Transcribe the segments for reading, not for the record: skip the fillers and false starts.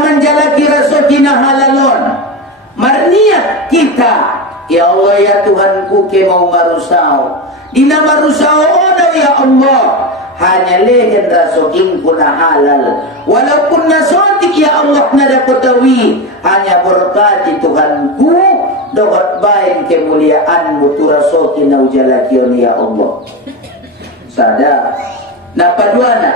menjalaki rasokina halalon. Marniat kita, ya Allah ya Tuhanku ke mau marusau. Dina marusau ono ya Allah. Hanya lehen rasoking kuna halal. Walaupun nasotik ya Allah nada kotawi. Hanya berkati Tuhanku. Dohot baik kemuliaan mutu rasokin na ujalakion ya Allah. Sadar. Napaduana.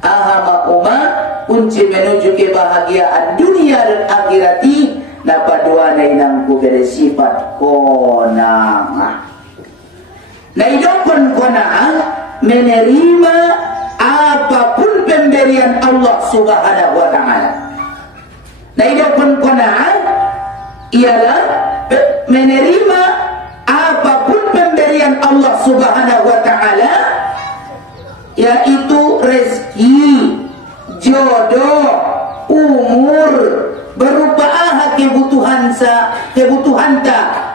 Ahama umat. Kunci menuju kebahagiaan dunia dan akhirati. Napaduana inangku bersifat kona'ah. Na idokon kona'ah. Menerima apapun pemberian Allah Subhanahu wa ta'ala. Nah, idapun qanaah ialah menerima apapun pemberian Allah Subhanahu wa ta'ala, yaitu rezeki, jodoh, umur, berupa kebutuhan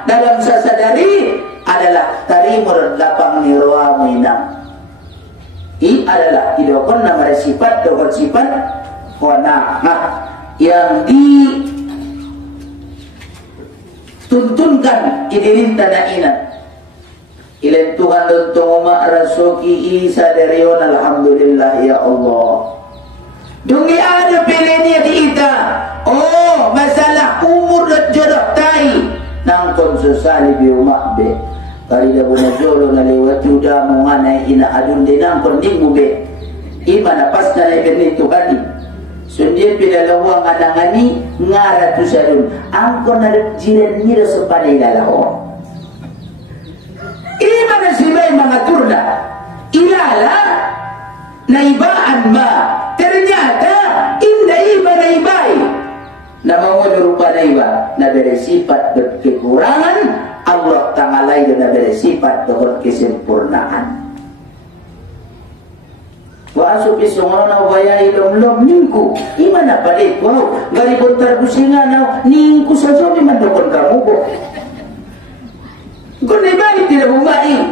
dalam sasadari adalah tarimur lapang nirwa minang. I adalah idokon nama sifat dokon sifat qanaah yang dituntunkan idirin tanainan ilen Tuhan dontong ma rasoki isa derion alhamdulillah ya Allah. Dungi ada pilihnya di ita. Oh masalah umur dan jodoh tai nangkon sesali bi umak be. Kali dah guna jolo na lewati udah mengana ina adun dinang konding be. Imana pas na lebih itu kali. Sundia pila lawang adangani ngara tu sarun. Angkon na jiran nira sepadai dalawa. Imana sibay mengaturna. Ilala naibaan ma. Ternyata indah iba naibai. Nama rupa naiba. Na bersifat berkekurangan. Allah Ta'ala itu bersifat dengan kesempurnaan. Wa asupi sungona wayai lom ningku. Imana palit wow. Garibon tarbusingan ningku saja memang dokon kamu kok. Kau balik tidak umai.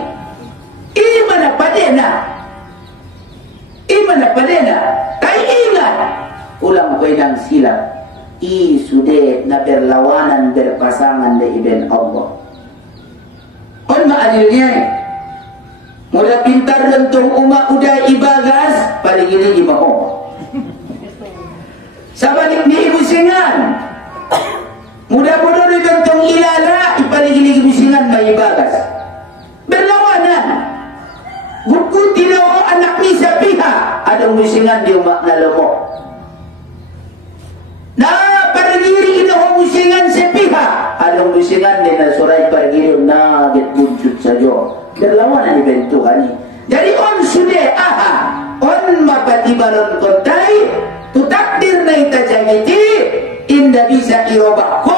Imana padena. Imana padena. Tai ingat. Ulang koinang silap. I sudah na berlawanan berpasangan de iben Allah. On ma'adilnya muda pintar lentung umat udah ibagas paling ini gimana sabalik ni ibu singan muda bodoh di lentung ilala paling ini ibu singan ma ibagas berlawanan buku tidak anak misa piha ada musingan di umat nalemo nah pergiri ina musingan sepiha ada musingan di nasurai pergiri na get buncut saja berlawanan di bentukani jadi on sudah aha on mapati balon kontai tu takdir na itajagiti inda bisa irobak ko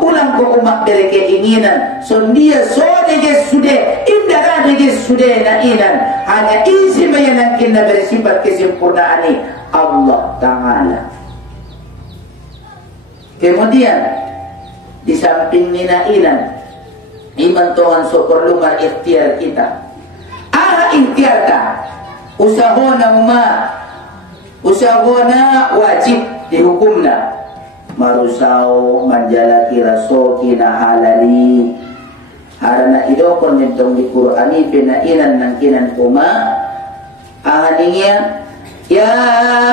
ulang ko umak dari keinginan son dia so dege sudah inda ra dege sudah na inan hanya isi bayanan kinna bersifat kesempurnaan Allah Ta'ala. Kemudian di samping ninainan iman Tuhan so perlu berikhtiar kita. Ikhtiar ta usahona wajib dihukumna marusau manjalaki rasokina halali harana idokon nitong di Qur'ani pinainan nangkinan kuma ahaninya ya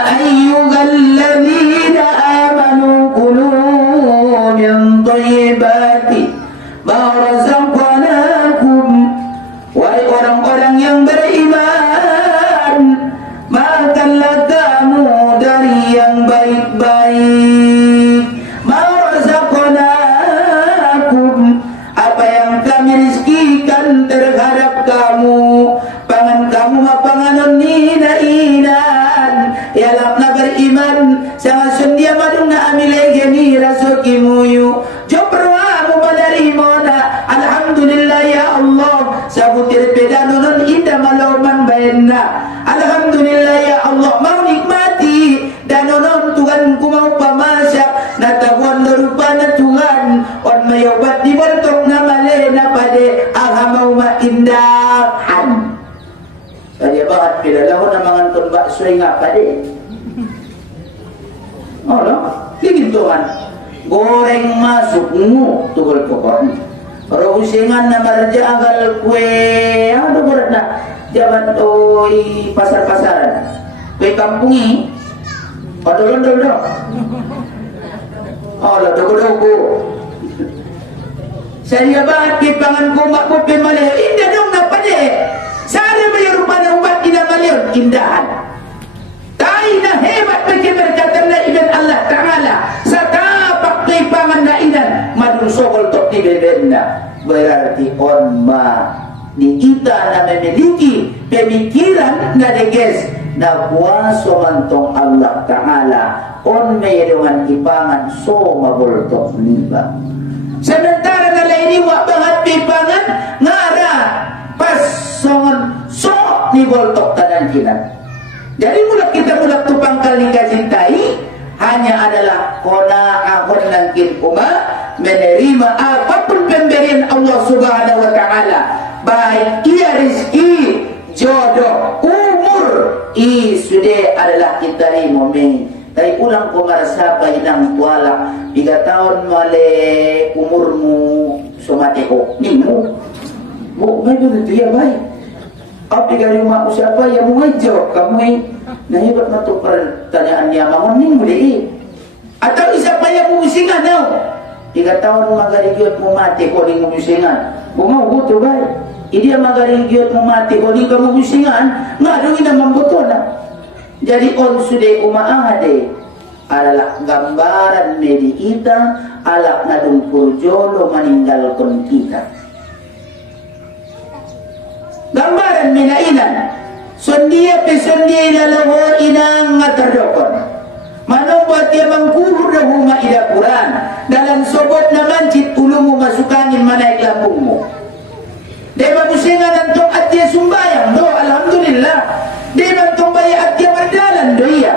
ayyuhalladzina amanu kulu min thayyibati ma razaqnakum. Wahai orang-orang yang beriman, makanlah kamu dari yang baik-baik. Ma razaqnakum, apa yang kami rizkikan terhadap kamu. Pangan kamu mapanganon nina-inan ialah na beriman sangat sundia madung na amilay geni rasokimuyu joproamu madarimona alhamdulillah ya Allah sabutir pedanonon indah malauman bayenna alhamdulillah ya Allah mau nikmati danonon Tuhanku mau pamasak natabuan lerupa na Tuhan on mayobat di bontok na male na pade ahamau ma indahan. Tadi banget bila lahu na mangan bakso nga pade. Oh no. Tuhan goreng masuk tukul pokok rohusingan na marjagal kue ano berat na jaban toy pasar-pasaran kue kampungi padolon-dolon oh lo dogo-dogo saya banget kipangan ko makupi maliw indah dong napade sari mayroon na ubat inamaliw indahan tayo na hebat berkata na iban Allah Ta'ala sa tapak kipangan na inan madusokol tok ni bebenda berarti onma ni kita na memiliki pemikiran na deges na kuwaso mantong Allah Ta'ala on mayroon kipangan so mabultok niba sementara na laini wa bangat pipangan ngara pas songon so ni boltok tanan kita. Jadi kita mulak tupangkal ni kacintai hanya adalah qanaah nangkin uma menerima apapun pemberian Allah Subhanahu wa taala baik ia rezeki jodoh umur sudah adalah kita ni momen tapi ulang ko marasapa inang tuala 3 tahun male umurmu somateko nimu bu may begitu ya baik api dari rumah siapa yang mau jawab kamu nah hebat matu pertanyaan dia mangon nimu deh atau siapa yang mau musingan tau 3 tahun magari giot mo mati ko ning musingan bu mau butuh baik dia magari giot mo mati ko ning kamu musingan ngaduin na mambuto na jadi on sude umaahade adalah gambaran medi kita alak nadung purjolo meninggalkan kita gambaran minainan sondia pesondia dalawa inang ngatardokon manombuat dia mangkuhur dahuma ida Quran dalam sobot na mancit ulumu masukanin manaik lambungmu deba musingan antok at dia sumbayang do alhamdulillah deba antok bayat dia berdalan do iya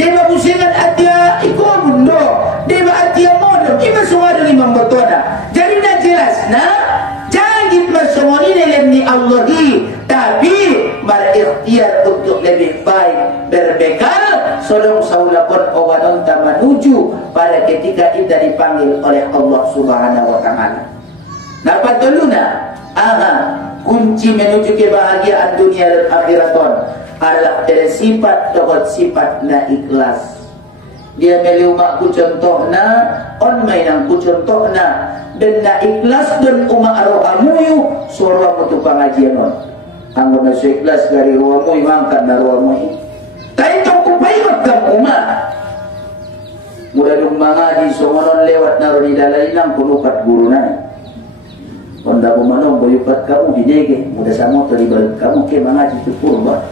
deba musingan at dia ikomun do deba at dia modong iba sungado ni mambotoda jadi na jelas na jangan masumoni ni Allahi tapi berikhtiar untuk lebih baik berbekal solong saulapun owanon menuju pada ketika kita dipanggil oleh Allah Subhanahu wa taala. Dapat dulu kunci menuju kebahagiaan dunia dan akhiraton adalah dari sifat dohot sifat na ikhlas. Dia meliumak ku contohna on mainang ku contohna dan na ikhlas dan umak rohamuyu suara mutu pengajian on anggo na ikhlas dari rohamuyu mangkat na rohamuyu tayo ku payot kam umak mudah dong mangaji somonon lewat naroni dalailang kunupat guru na onda bumanong boyupat kamu dinege mudah samo teribal kamu ke mangaji tu purba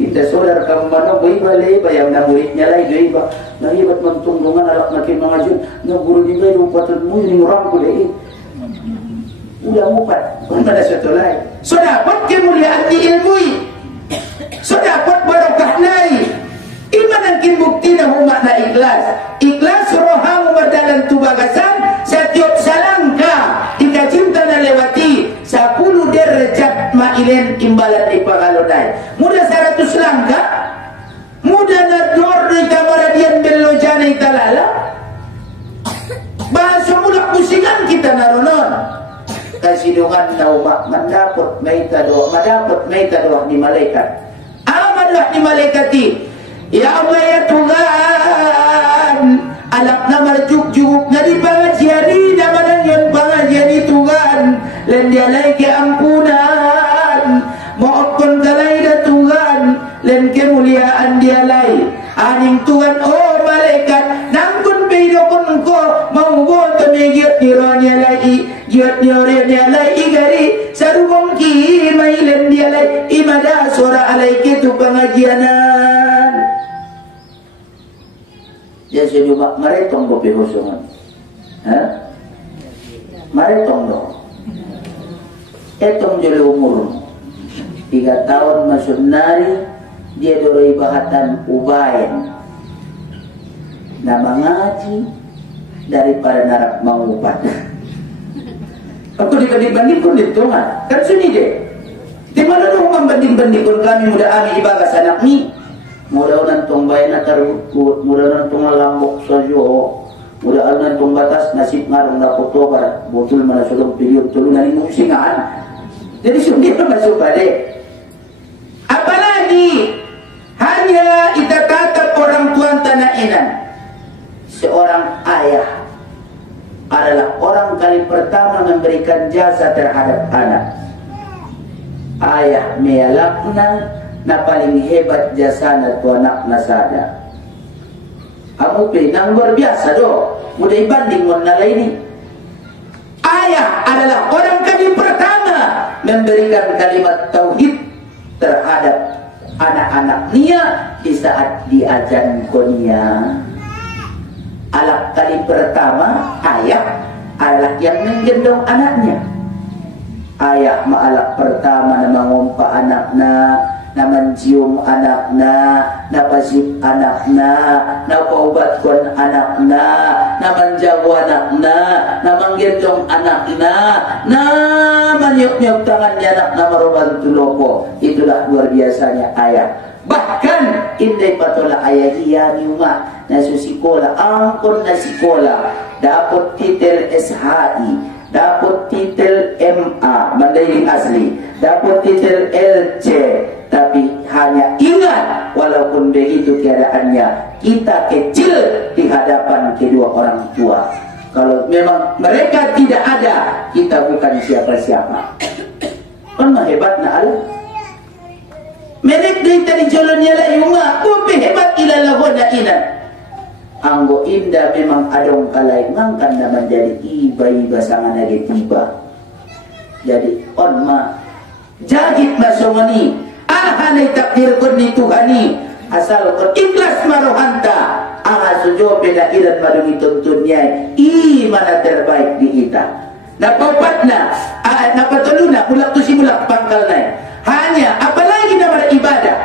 kita saudara kamu mana bayi bayang na muridnya lagi bayi ba nahibat mentunggungan alak makin mengajun ngaguru di bayi upatmu ini orang boleh udah mupat pada satu lain so dapat kemuliaan di ilmu so dapat barokah nai iman angkin bukti na makna ikhlas rohamu berdalan tubagasan setiap salangka jika cinta na lewati 10 derajat mailen imbalan di pagalonai mudah 100 langkah mudah nador di kamaradian bello jana italala bahasa mudah pusingan kita naronon kasidungan na umak mendapot maita doa di malaikat amadlah di malaikati ya Allah ya Tuhan alak na marjuk-juk na di pangajiani na manangyon pangajiani Tuhan len dia lagi ampunan maafkan kalay na Tuhan len kemuliaan dia lay aning Tuhan oh malaikat nangkun pidokon ko maubo tumigit nironya lay giot nironya lay igari sarubong ki mailen dia lay imada sura alaiki tu pengajianan ya senyuma maretong bope hosungan maretong do etong jole umur 3 tahun masunari dia doroi bahatan ubayan na mengaji daripada narak mangupat aku dibanding-bandingkan di Tuhan kan sini deh di mana lu membanding-bandingkan kami muda ami ibagas anak mi Mudah nantong bayan na tarukut, mudah nantong alambok sa jo, mudah nantong batas nasib ngarong na puto para botol mana sulong period tulungan ng musingan. Jadi sungguh masuk pada. Apalagi hanya itatatap orang tua tanah inan. Seorang ayah adalah orang kali pertama memberikan jasa terhadap anak. Ayah mealakna na paling hebat jasa na tu anak nasada. Amu pinang luar biasa do. Mudah ibanding mo na ini. Ayah adalah orang kali pertama memberikan kalimat tauhid terhadap anak-anaknya di saat diajan konia. Alat kali pertama ayah adalah yang menggendong anaknya. Ayah ma'alak pertama na mangumpa anakna, na mencium anakna, na pasip anakna, na paubatkan anakna, na menjago anakna, na menggendong anakna, na menyuk-nyuk tangannya anakna maroban tuloko. Itulah luar biasanya ayah. Bahkan indai patola ayah iya niuma na susikola, angkon na sikola, dapat titel SHI, dapat titel MA, mandailing asli, dapat titel LC, tapi hanya ingat walaupun begitu keadaannya, kita kecil di hadapan kedua orang tua. Kalau memang mereka tidak ada, kita bukan siapa-siapa. Kan hebatnya Allah. Mereka dari jalannya lah yunga, tapi hebat ilalah ina. Anggo indah memang adong kalai ngangkan na menjadi iba-iba sangat lagi tiba. Jadi onma jahit masongani ahanay takdir kon ni Tuhani asal kon ikhlas marohanta aha sujo pelahiran madung ituntunnya iman terbaik di kita. Napapat na napatuluna mulak tu si mulak pangkal na hanya apalagi na beribadah.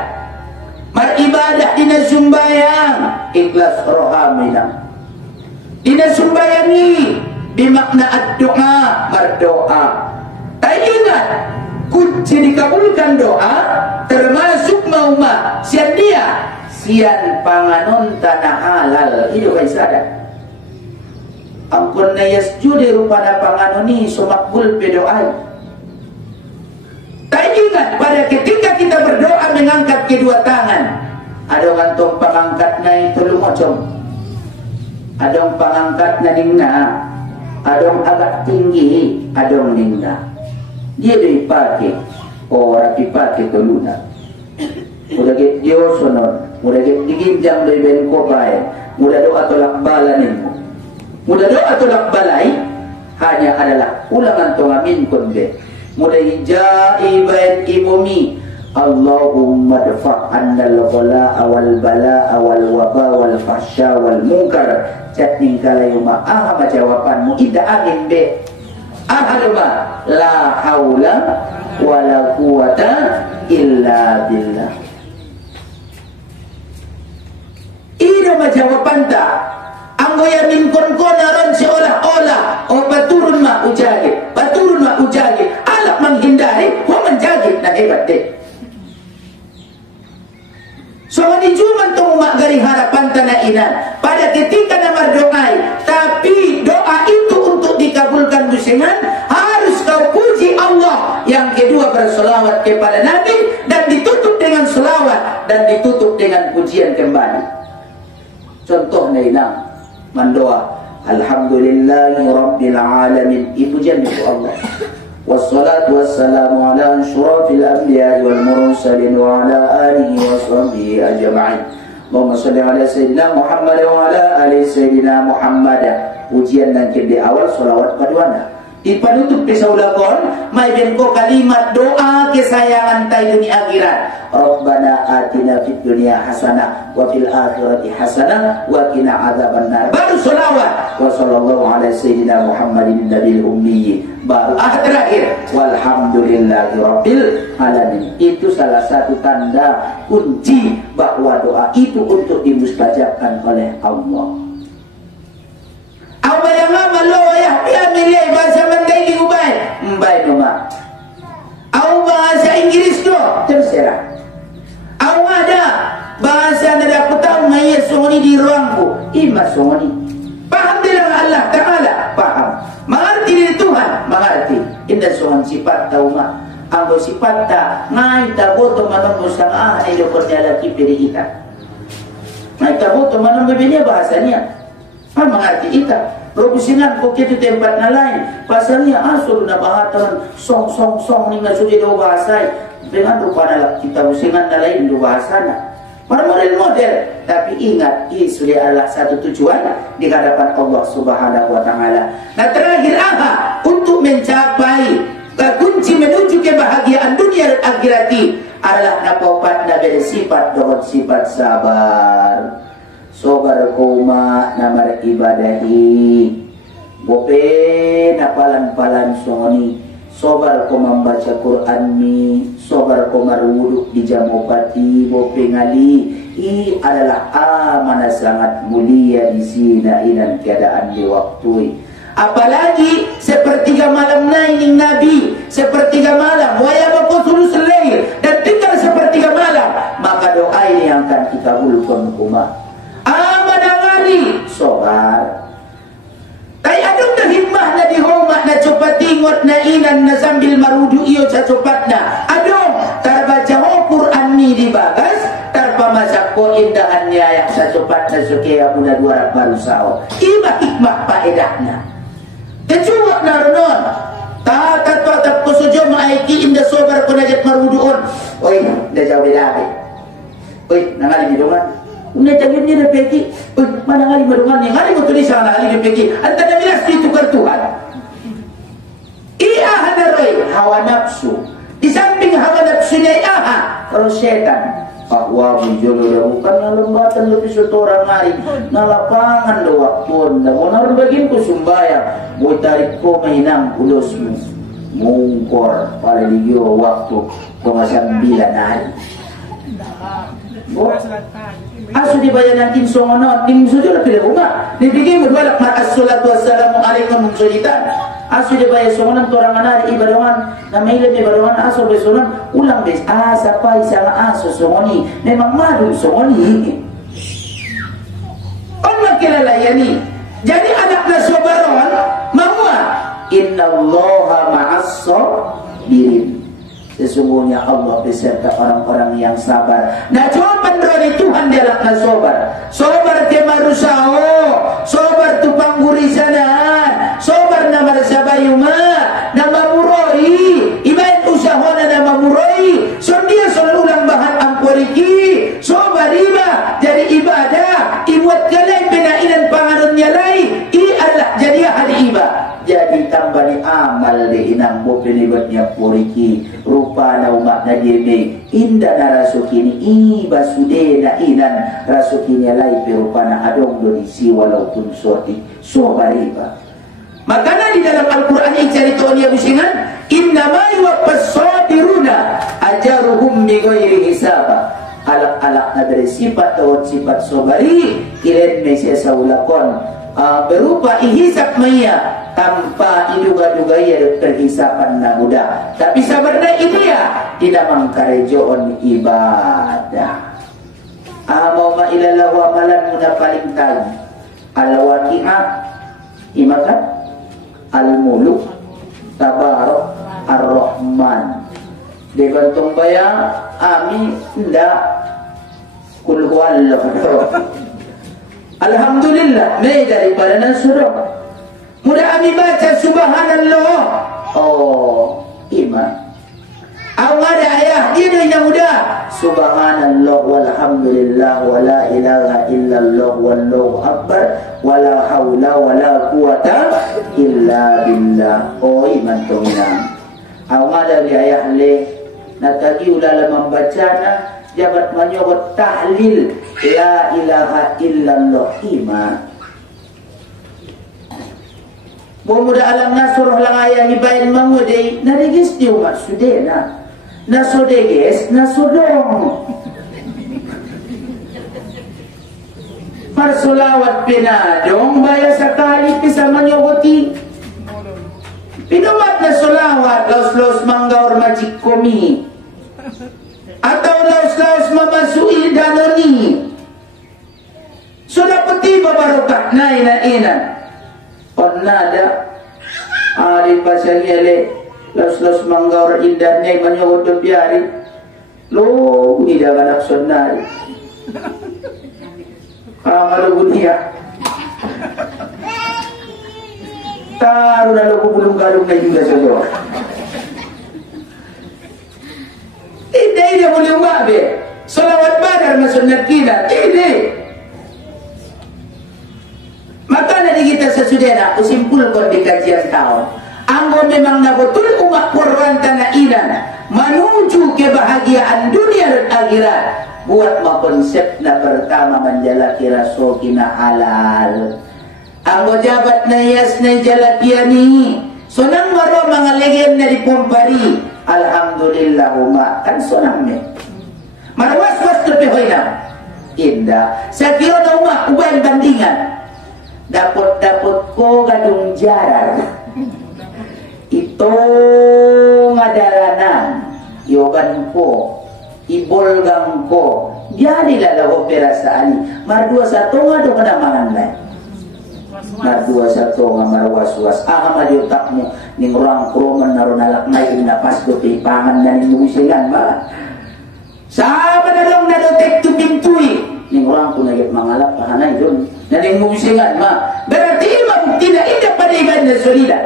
Beribadah dina sumbayang ikhlas rohamina. Dina sumbayangi bimakna ad-doa berdoa. Ingat kunci dikabulkan doa termasuk mauma sian dia sian panganon tanah halal itu kan sadar. Ampun na yasjudi rupana panganon ni sumakbul berdoa. Ingat pada ketika kita berdoa mengangkat kedua tangan, ada ngantong pangangkat na itu lumocong, ada pangangkat na ningna, ada agak tinggi, ada ningna. Dia dipakai, orang dipakai ke luna. Mudah get dia sonor, mudah get diginjang dari benko baik, mudah doa tolak bala ningmu, mudah doa tolak balai hanya adalah ulangan tongamin konbe. Mulai jai bain imumi Allahumma dfa' annal ghala wal bala wal waba wal fahsya wal munkar jatning kalayuma ahama jawabanmu ida amin be ahaduma la haula wala quwata illa billah. Ida ma jawaban ta anggo yamin kon-konaron seolah-olah o baturun ma ujagi alak menghindari wa menjagi na hebat deh. So ni cuma tong mak gari harapan tanah inan pada ketika nama doai, tapi doa itu untuk dikabulkan musingan harus kau puji Allah. Yang kedua berselawat kepada Nabi dan ditutup dengan selawat dan ditutup dengan pujian kembali. Contohnya inang mendoa alhamdulillahi rabbil alamin, itu janji Allah. Wassalatu wassalamu ala asyrafil anbiya'i wal mursalin wa ala alihi wa sahbihi ajma'in. Allahumma shalli ala sayyidina Muhammad wa ala ali sayyidina Muhammad. Pujian nanti di awal salawat paduana. Di penutup pisaulakon mai benko kalimat doa kesayangan ta dunia akhirat. Rabbana atina fid dunya hasanah wa fil akhirati hasanah wa qina adzabannar. Baru selawat wa sallallahu ala sayyidina Muhammadin nabiyil ummi. Baru terakhir walhamdulillahi rabbil alamin. Itu salah satu tanda kunci bahwa doa itu untuk dimustajabkan oleh Allah. Apa yang lama lo ya dia milih bahasa Melayu ubay mbay noma. Au bahasa Inggris do terserah. Au ada bahasa na dapat tahu ngaya songoni di ruangku. Ima songoni. Paham bilang Allah Ta'ala? Paham. Mengerti diri Tuhan? Mengerti. Indah songon sifat tahu mah. Anggo sifat ta ngai taboto manom musang ni dokornya laki pilih kita. Ngai taboto manom bebenya bahasanya. Mengerti kita. Robusingan kok itu tempat na lain. Pasalnya asal na bahatan song ni nga sudah do bahasa. Dengan rupa na kita usingan na lain do bahasa na. Model, tapi ingat ini sudah adalah satu tujuan di hadapan Allah Subhanahu wa Ta'ala. Nah, terakhir untuk mencapai kunci menuju kebahagiaan dunia dan akhirat adalah napopat dari sifat dengan sifat sabar. Sabar koma namar ibadahi. Bope napalan-palan songoni. Sabar ko membaca Quran ni, sabar ko maruduk di jamopati, bope ngali. I adalah amanah sangat mulia di sini dan keadaan di waktu. Apalagi sepertiga malam naik Nabi, sepertiga malam, wayaba sulus lail dan tinggal sepertiga malam, maka doa ini yang akan kita bulkan kuma. Amanah ngali, sabar. Tay adong na hikmah na di homak na copatingot na inan na sambil marudu iyo sa copat na. Adong, tarbaca ho Quran ni di bagas, tarpamasak ko indahan niya sa copat na sukaya muna duarap marusao. Iba hikmah paedah na. Kecuwak na ronon. Tatap ko sujo maiki inda sobar ko na jet maruduon. Oy, na jauh bilabi. Oy, nangalim hidungan. Una jangan ni repeki, mana ngali madungan ni ngali mo tulis sana ngali repeki. Anta na milas di tukar Tuhan. Ia hadaroi hawa nafsu. Di samping hawa nafsu ni kalau setan. Bahwa menjodoh dah bukan lembatan lebih setorang hari. Nalapangan do waktu. Namun harus bagian ku sumbayang. Boy tarik ko mainang ulosmu. Mungkor pada ligyo waktu. Kumasang bilan hari. Asu dibayar nanti songono tim sudah pilih rumah dipikir berdua lakmat assalatu wassalamualaikum musulitan asu dibayar songono orang anak ibadongan namanya lebih ibadongan asu besonan ulang bes siapa isang asu songoni memang madu songoni orang kilala yani jadi anaknya sobaron mahua innallaha ma'as-sabirin. Sesungguhnya Allah beserta orang-orang yang sabar. Nah jawaban dari Tuhan dia lakna sobar. Sobar ke marusao, sobar tu panggurisanan, sobar na marsabayuma, na mamuroi, ibain usahona na mamuroi. So dia selalu ulang bahan amporiki, sobar iba jadi ibadah, ibuat kalai penainan panganunnya lain. I adalah jadi hari ibadah. Jadi tambah ni amal di inang bope ni batnya poriki rupa na umat na jeme inda na rasukini iba sude na inan rasukini alai perupa na adong do isi walaupun sorti sobariba. Makanya di dalam Al-Quran ini cerita dia busingan innama yuwaffas sabiruna ajaruhum bighairi hisab. Alak-alak na dari sifat atau sifat sobari kilen mesia saulakon berupa ihisap maya tanpa iduga-duga ia terhisapan na mudah. Tapi sabarnya itu ya tidak mengkarejoon ibadah. Mau ma ilalahu amalan muda paling tadi al-waqi'ah imakan al-muluk tabarok ar-rahman dibantung bayang amin ndak kul huwallahu. Alhamdulillah may daripada nasurah mudah kami baca subhanallah. Oh iman awal ayah ini yang mudah subhanallah walhamdulillah wala ilaha illallah wallahu akbar wala hawla wala quwata illa billah. Oh iman tuminang awal dari ayah le natagi ulala membacana jabat menyebut tahlil la ilaha illallah iman. Muda alam nasruh lang ayah ibayin mangudey narigis di umat sudena nasodeges nasudong marsulawat pinadong baya sakali pisa manyogoti pinumat na sulawat los manggaur majik komi atau laus-laus memasui danoni sudah peti babarokah naina nada ari pasangele laus-laus manggaur indahnya menyodot biari lo tidak anak sonari amalu dia taruh lalu kubulung-galung na juga saja. Tidak boleh umat be. Salawat badar masuk nakina. Tidak. Maka dari kita sesudah usimpulkan di kajian tahun. Anggo memang na betul umat korban tanah inan menuju kebahagiaan dunia dan akhirat. Buat konsep na pertama menjalaki rasul kina halal. Anggo jabat na yas na jalakiani. Sonang maro mga legend na dipompari. Alhamdulillah umat kan sonang me. Marwas-was terpehoy na. Indah. Sa kilo na umat ubayan bandingan. Dapot-dapot ko gadung jarar. Ito ngadalanan. Yoban ko. Ibolgang ko. Jadilah laho perasaan. Mardua satu ngado kenamangan lain. Mardua satu ngamarwas-was. Aham di otakmu. Ning orang kroman naron alak may napas do pipangan na ning musilan ba. Sama na dong nadotek tu pintui. Ning orang pun nagit mangalap pahanay doon. Na ning musilan ma. Berarti imam tidak indah padigan na solida.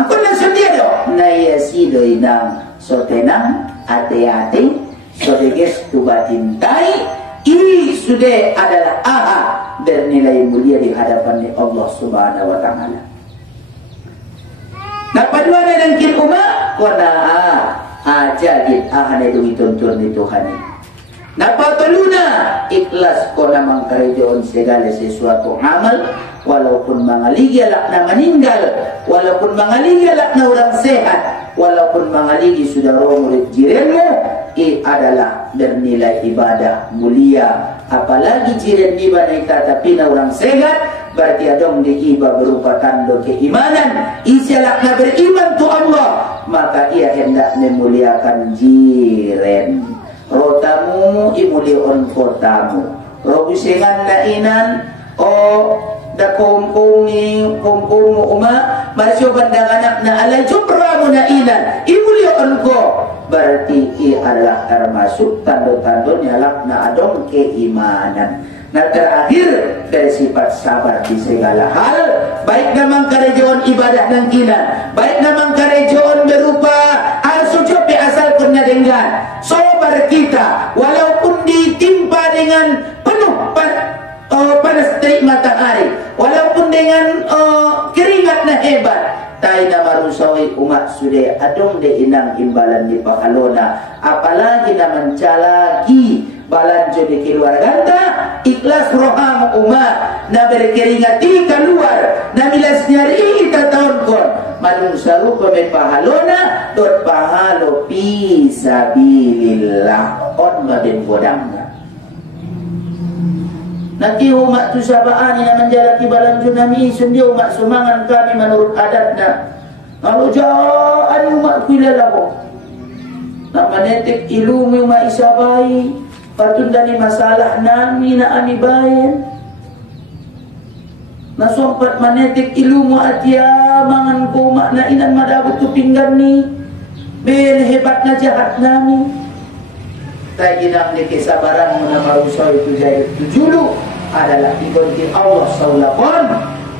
Ako na solido. Nayasido inang sotenang ate-ate. Sodeges tubatintai. Ini sudah adalah aha bernilai mulia di hadapan Allah Subhanahu wa taala. Napadua na ng kinuma kuna ajagit ahane dumi tuntun ni Tuhan. Napatuluna ikhlas ko namang karejoon segala sesuatu amal walaupun mangaligalak na meninggal, walaupun mangaligalak na orang sehat, walaupun mangaligi sudah murid jirenmu, adalah bernilai ibadah mulia. Apalagi jiren ibadah tapi na orang sehat. Berarti adong diiba berupa tanda keimanan. Isialah na beriman tu Allah, maka ia hendak memuliakan jiren. Rotamu imulion kotamu. Robusengan na inan o da kumpung uma masyo bandang anak na alay jupramu na inan imulion ko. Berarti ia adalah termasuk tanda-tanda nyalak na adong keimanan. Nah terakhir dari sifat sabar di segala hal, baik namang karejoon ibadah ng kina, baik namang karejoon berupa al-sujud asal pernah dengan sabar kita, walaupun ditimpa dengan penuh panas terik matahari, walaupun dengan keringat na hebat, tay na marusawi umat sudah adong de inang imbalan di pahalona, apalagi na mencalagi balanjo di keluarga ikhlas roham umat na berkeringati keluar na milas nyari kita tahun kon malung sarupa may pahalona dot pahalo pisabilillah on mabin bodangna nanti umat tu sabaani na menjalaki balanjo nami sundi umat sumangan kami menurut adatna kalau jaan umat pilala ko na manetik ilumi umat isabai patun dari masalah nami na ami bayan nasompat manetik ilmu atia mangan ko makna inan madabot tu pinggan ni ben hebat na jahat nami tay ginang ni kesabaran mo na marusaw itu jahit tujulu adalah ikonti Allah saulakon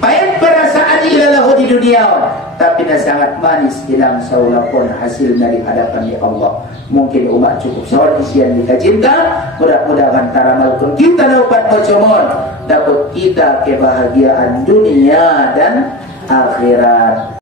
payat perasaan ilalahu di dunia tapi na sangat manis ilang saulakon hasil dari hadapan di Allah. Mungkin umat cukup soal isian kita cinta. Mudah-mudahan taramalkan kita dapat macamon dapat kita kebahagiaan dunia dan akhirat.